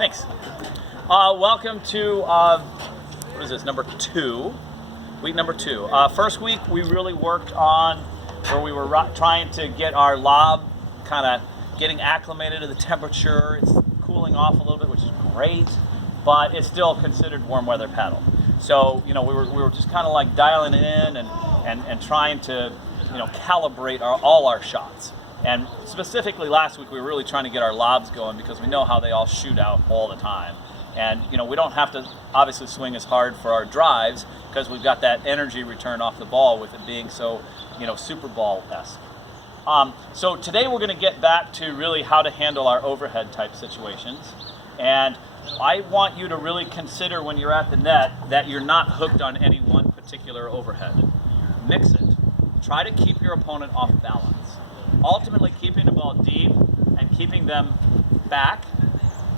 Thanks. Welcome to, what is this, week number two. First week we really worked on where we were trying to get our lob kind of getting acclimated to the temperature. It's cooling off a little bit, which is great, but it's still considered warm weather paddle. So, we were just kind of like dialing it in and trying to, calibrate all our shots. And specifically last week, we were really trying to get our lobs going because we know how they all shoot out all the time. And, we don't have to obviously swing as hard for our drives because we've got that energy return off the ball with it being so, Super Ball-esque. So today we're going to get back to really how to handle our overhead type situations. And I want you to really consider when you're at the net that you're not hooked on any one particular overhead. Mix it. Try to keep your opponent off balance. Ultimately, keeping the ball deep and keeping them back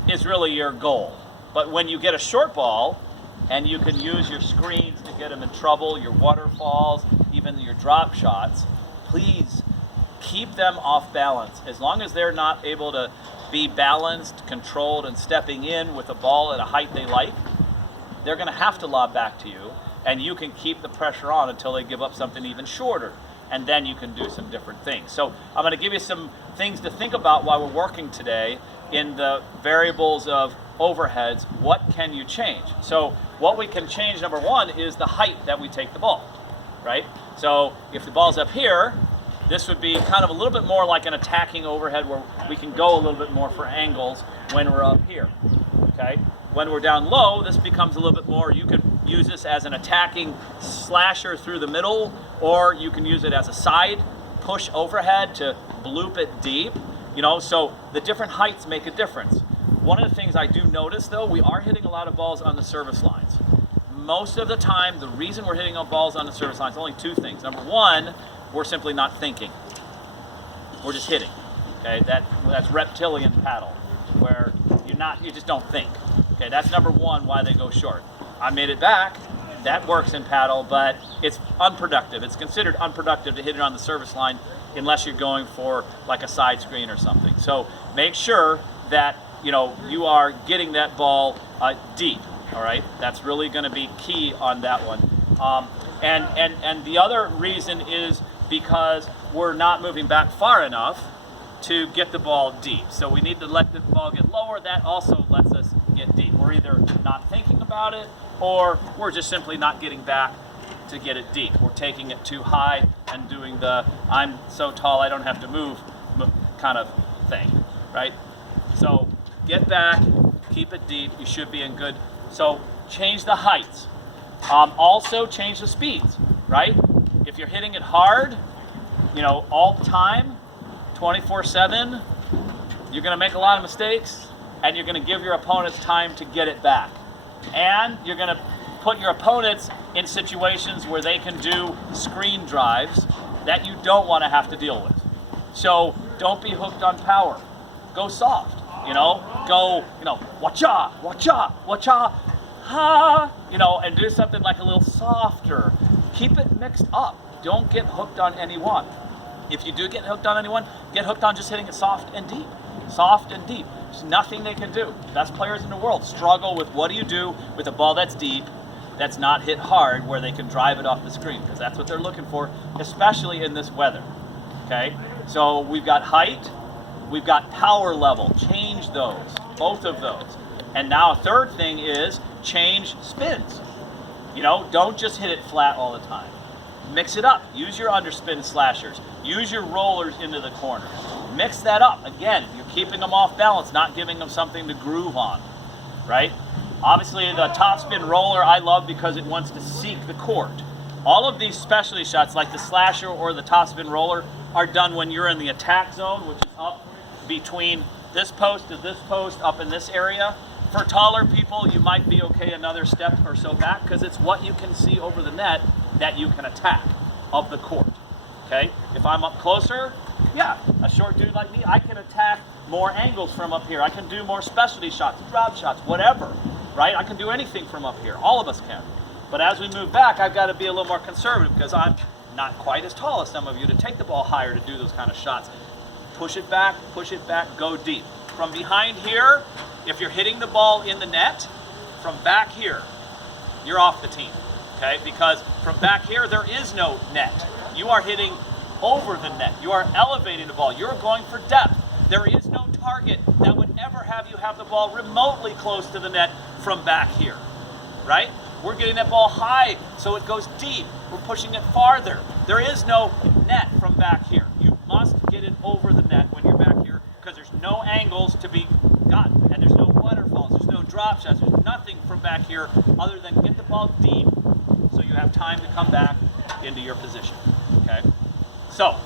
is really your goal. But when you get a short ball and you can use your screens to get them in trouble, your waterfalls, even your drop shots, please keep them off balance. As long as they're not able to be balanced, controlled, and stepping in with a ball at a height they like, they're going to have to lob back to you, and you can keep the pressure on until they give up something even shorter. And then you can do some different things. So I'm going to give you some things to think about while we're working today in the variables of overheads. What can you change? So what we can change, number one, is the height that we take the ball, right? So if the ball's up here, this would be kind of a little bit more like an attacking overhead where we can go a little bit more for angles when we're up here, okay? When we're down low, this becomes a little bit more, you could use this as an attacking slasher through the middle, or you can use it as a side push overhead to bloop it deep, so the different heights make a difference. One of the things I do notice though, we are hitting a lot of balls on the service lines. Most of the time, the reason we're hitting balls on the service lines, only two things. Number one, we're simply not thinking. We're just hitting, okay? That's reptilian paddle, where you just don't think. Okay, that's number one, why they go short. I made it back, that works in paddle, but it's unproductive. It's considered unproductive to hit it on the service line unless you're going for like a side screen or something. So make sure that you are getting that ball deep, all right? That's really gonna be key on that one. And the other reason is because we're not moving back far enough to get the ball deep. So we need to let the ball get lower. That also lets us get deep. We're either not thinking about it or we're just simply not getting back to get it deep. We're taking it too high and doing the I'm so tall I don't have to move kind of thing, right? So get back, keep it deep, you should be in good. So change the heights. Also change the speeds, right? If you're hitting it hard, all the time, 24/7, you're going to make a lot of mistakes and you're going to give your opponents time to get it back. And you're going to put your opponents in situations where they can do screen drives that you don't want to have to deal with. So don't be hooked on power. Go soft, go, wacha, wacha, wacha, ha, and do something like a little softer. Keep it mixed up. Don't get hooked on any one. If you do get hooked on anyone, get hooked on just hitting it soft and deep. Soft and deep. There's nothing they can do. Best players in the world struggle with what do you do with a ball that's deep, that's not hit hard, where they can drive it off the screen, because that's what they're looking for, especially in this weather. Okay? So we've got height, we've got power level. Change those, both of those. And now a third thing is change spins. Don't just hit it flat all the time. Mix it up. Use your underspin slashers. Use your rollers into the corner. Mix that up. Again, you're keeping them off balance, not giving them something to groove on, right? Obviously, the topspin roller I love because it wants to seek the court. All of these specialty shots, like the slasher or the topspin roller, are done when you're in the attack zone, which is up between this post to this post, up in this area. For taller people, you might be okay another step or so back because it's what you can see over the net that you can attack of the court, okay? If I'm up closer, yeah, a short dude like me, I can attack more angles from up here. I can do more specialty shots, drop shots, whatever, right? I can do anything from up here. All of us can. But as we move back, I've got to be a little more conservative because I'm not quite as tall as some of you to take the ball higher to do those kind of shots. Push it back, go deep. From behind here, If you're hitting the ball in the net from back here, you're off the team, okay? Because from back here, there is no net. You are hitting over the net. You are elevating the ball. You're going for depth. There is no target that would ever have you have the ball remotely close to the net from back here, right? We're getting that ball high so it goes deep. We're pushing it farther. There is no net from back here. You must get it over the net when you're back here because there's no angles to be gotten and there's no waterfalls, there's no drop shots, there's nothing from back here other than get the ball deep so you have time to come back into your position, okay? So,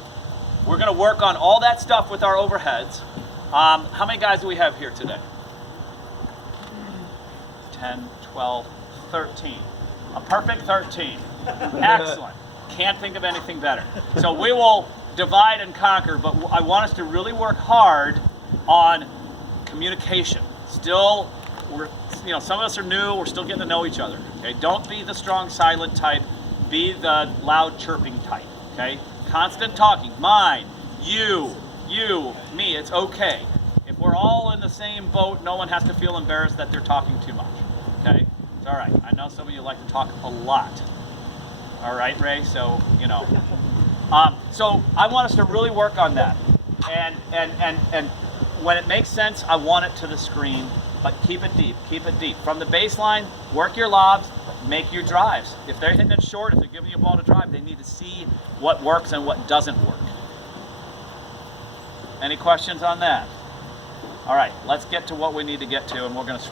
we're gonna work on all that stuff with our overheads. How many guys do we have here today? 10, 12, 13. A perfect 13. Excellent. Can't think of anything better. So we will divide and conquer, but I want us to really work hard on communication. Still, some of us are new, we're still getting to know each other, okay? Don't be the strong silent type, be the loud chirping type, okay? Constant talking, mine, you, me, it's okay. If we're all in the same boat, no one has to feel embarrassed that they're talking too much, okay? It's all right. I know some of you like to talk a lot. All right, Ray? So, so I want us to really work on that. And when it makes sense, I want it to the screen, but keep it deep, From the baseline, work your lobs, make your drives. If they're hitting it short, if they're giving you a ball to drive, they need to see what works and what doesn't work. Any questions on that? All right, let's get to what we need to get to, and we're going to